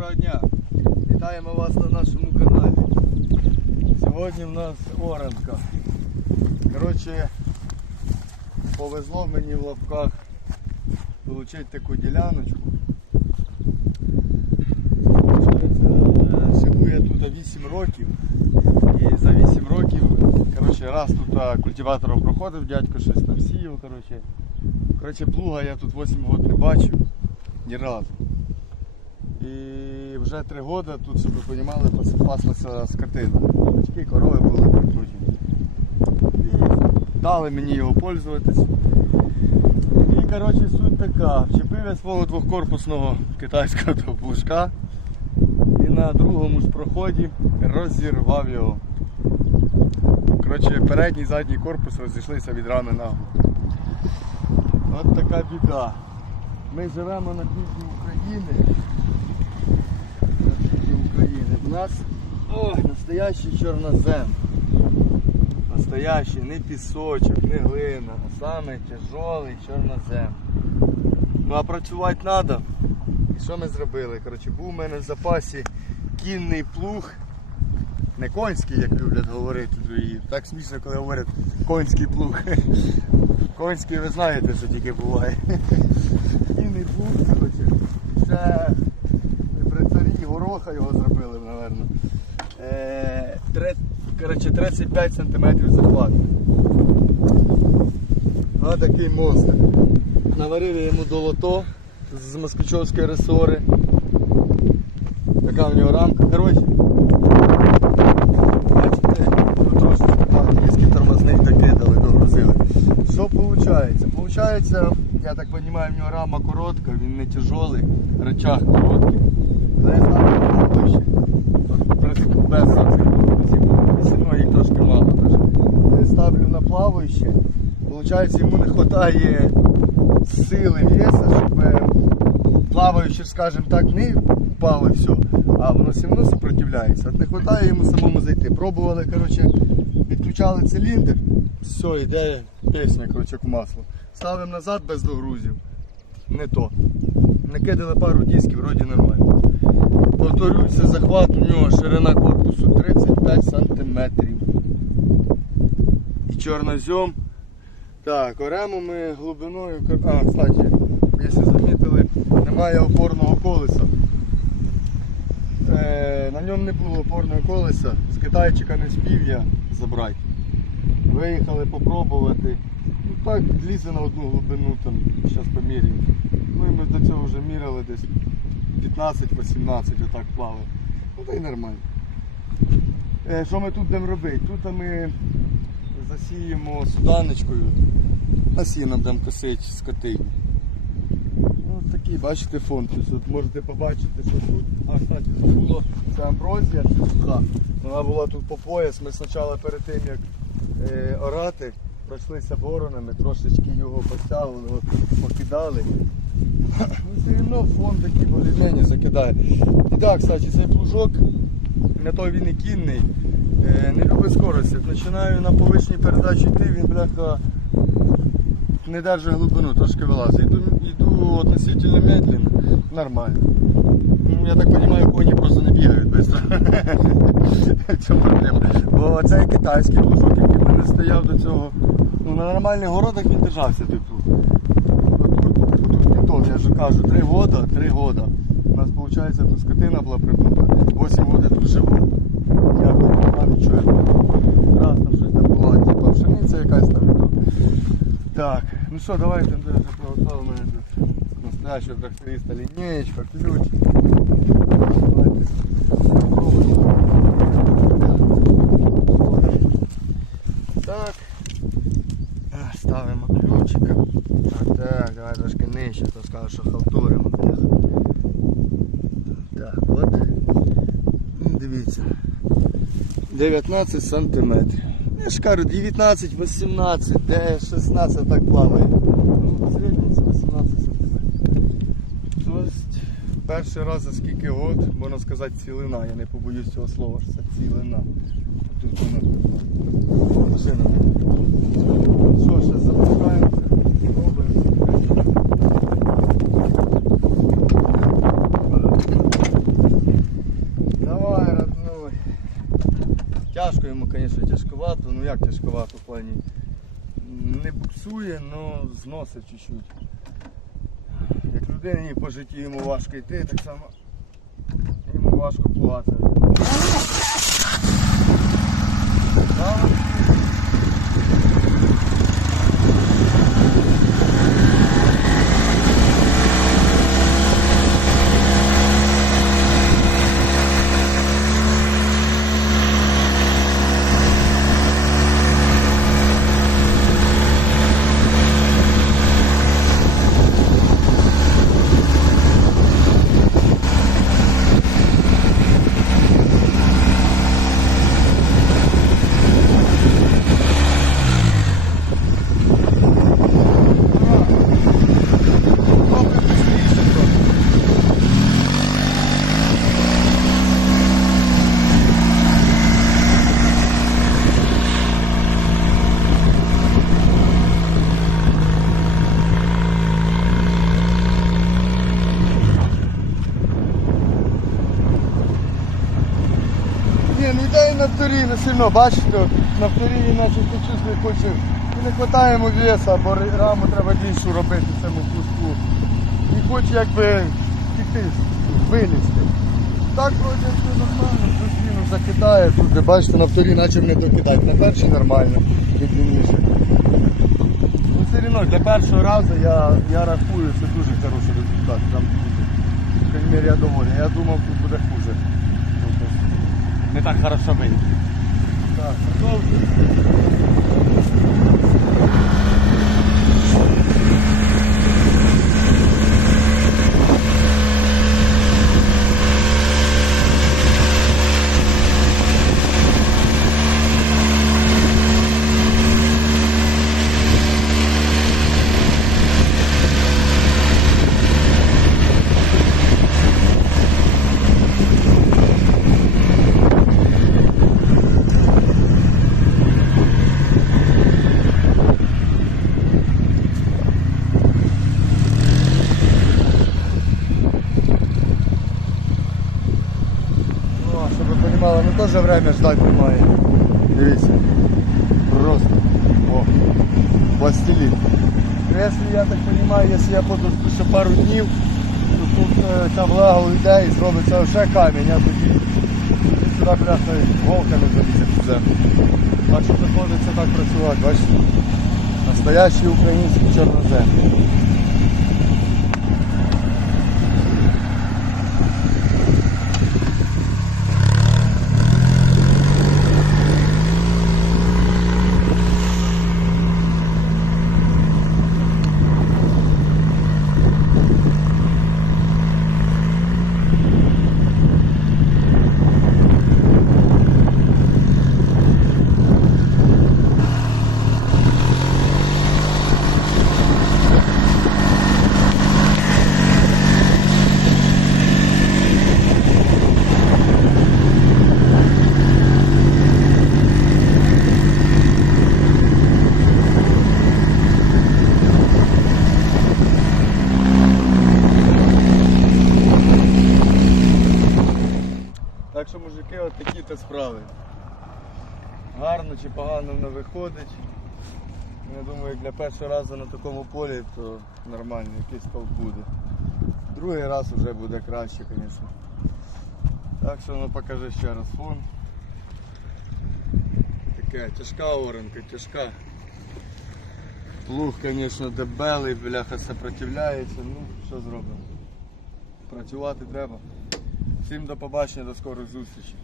Доброго дня! Вітаємо вас на нашому каналі. Сьогодні в нас оранка. Коротше, повезло мені в лапках отримати таку діляночку. Живу я тут 8 років. І за 8 років коротше, раз тут культиватором проходив дядько, щось там сіяв. Коротше. Коротше, плуга я тут 8 років не бачив ні разу. І вже 3 роки тут, щоб ви розуміли, паслася скотина. Батьки, корови були прикручені. І дали мені його пользуватись. І коротше, суть така. Вчепив я свого двохкорпусного китайського того і на другому ж проході розірвав його. Коротше, передній і задній корпус розійшлися від рами нагло. От така біда. Ми живемо на півдні України. У нас ой, настоящий чорнозем. Настоящий, не пісочок, не глина, а саме тяжолий чорнозем. Ну а працювати треба. І що ми зробили? Коротше, був у мене в запасі кінний плуг. Не конський, як люблять говорити другі. Так смішно, коли говорять конський плуг. Конський ви знаєте, що тільки буває. Кінний плуг, коротше. Царі гороха його зробили, напевно. Е, коротше, 35 см захват. Ось такий монстр. Наварив я йому долото з москвичовської ресори. Така в нього рамка. Коротше, бачите, тут трошечки диски тормозних докидали, догрузили. Що виходить? Получається, я так розумію, в нього рама коротка, він не тяжелий, рычаг короткий. Коли я ставлю на плавище, от без, без оцих вісіно їх трошки мало. Тож. Коли ставлю на плаваще, виходить, йому не вистачає сили веса, щоб е, плаваючи, скажімо так, не впало все, а воно все одно сопротивляється. От не вистачає йому самому зайти. Пробували, коротше, відключали циліндр, все, йде пісня, коротше, як масло. Ставимо назад без догрузів. Не то. Накидали пару дисків, вроді нормально. Повторюється, захват у нього ширина корпусу 35 см. І чорнозьом. Так, оремо ми глибиною. А, кстати, якщо замітили, немає опорного колеса. Е, на ньому не було опорного колеса, з китайчика не спів я забрати. Виїхали попробувати. Ну так, лізе на одну глибину, там, зараз поміряємо. Ну і ми до цього вже міряли десь 15-18 отак плавали. Ну та й нормально. Е, що ми тут будемо робити? Тут ми засіємо суданочкою, насіном будемо косити скотині. Ось такий, бачите, фон. От можете побачити, що тут. А, кстати, тут було це амброзія. Вона була тут по пояс. Ми спочатку перед тим, як е, орати, пройшлися боронами, трошечки його постягували, покидали. Ну, все одно фон такий более закидає. І так, кстати, цей плужок, не той він і кінний, не любить скорості. Починаю на повишній передачі йти, він бляха не держить глибину, трошки вилазить. Йду, йду относительно медленно, нормально. Ну, я так розумію, коні просто не бігають швидко. Цьому проблема. Бо цей китайський плужок, який в мене стояв до цього, ну, на нормальних городах він держався отут то, я ж кажу, три года, три года. У нас, виходить, тут скотина була припнута. 8 років тут живу. Ніякого нема, нічого. Раз там щось там було, типу пшениця якась там. і тут. Так, ну що, давайте тут настоящего тракториста лінеєчка, ключ. Так. Ставимо ключика. Так, так, давай трошки нижче, то скажу, що халтуримо. Так, от. Ну, Дивіться. 19 сантиметрів. Я ж кажу, 19, 18, де 16 так плаває. Ну, в середньому це 18 сантиметрів. Тобто, перший раз за скільки год, можна сказати, цілина. Я не побоюсь цього слова, що це цілина. Тут воно машина. Що, ще запускаємо? Давай, родной. Тяжко йому, звісно, тяжко тяжковато, ну як тяжковато в плані. Не буксує, але зносить чуть-чуть. Як людині по житті йому важко йти, так само йому важко плати. Трохи быстріше трохи. Ні, ну йде і на вторі не сильно, бачите, от на вторі він наче тут не хоче. Не вистачає йому веса, бо раму треба більшу робити цьому куску. І хоче якби піти, вилізти. Так вроде все нормально, плюс-мінус закидає, тут ви бачите на вторі наче не докидати. На перший нормально, відмінніше. Ну все одно для першого разу я, я рахую, це дуже хороший результат. Там, крайней мере, я доволен. Я думав, тут буде хуже. Не так хорошо вийде. так, продовжуємо. Ну, а щоб ви розуміли, ну теж время ждати немає. Дивіться. Просто. О. Пластилин. Ну, Якщо я так розумію, якщо я подожду ще пару днів, то тут е, ця влага уйде і зробиться ще камінь, а тоді сюди бляха голками залізе в землю. Так що приходиться так працювати, бачите? Настоящий український чорнозем. Так що, мужики, такі то справи. Гарно чи погано воно виходить. Я думаю, як для першого разу на такому полі, то нормально, якийсь толк буде. Другий раз вже буде краще, звісно. Так що ну покажи ще раз фон. Така тяжка оранка, тяжка. Плуг, звісно, дебелий, бляха сопротивляється, ну що зробимо. Працювати треба. Всім до побачення, до скорих зустрічей.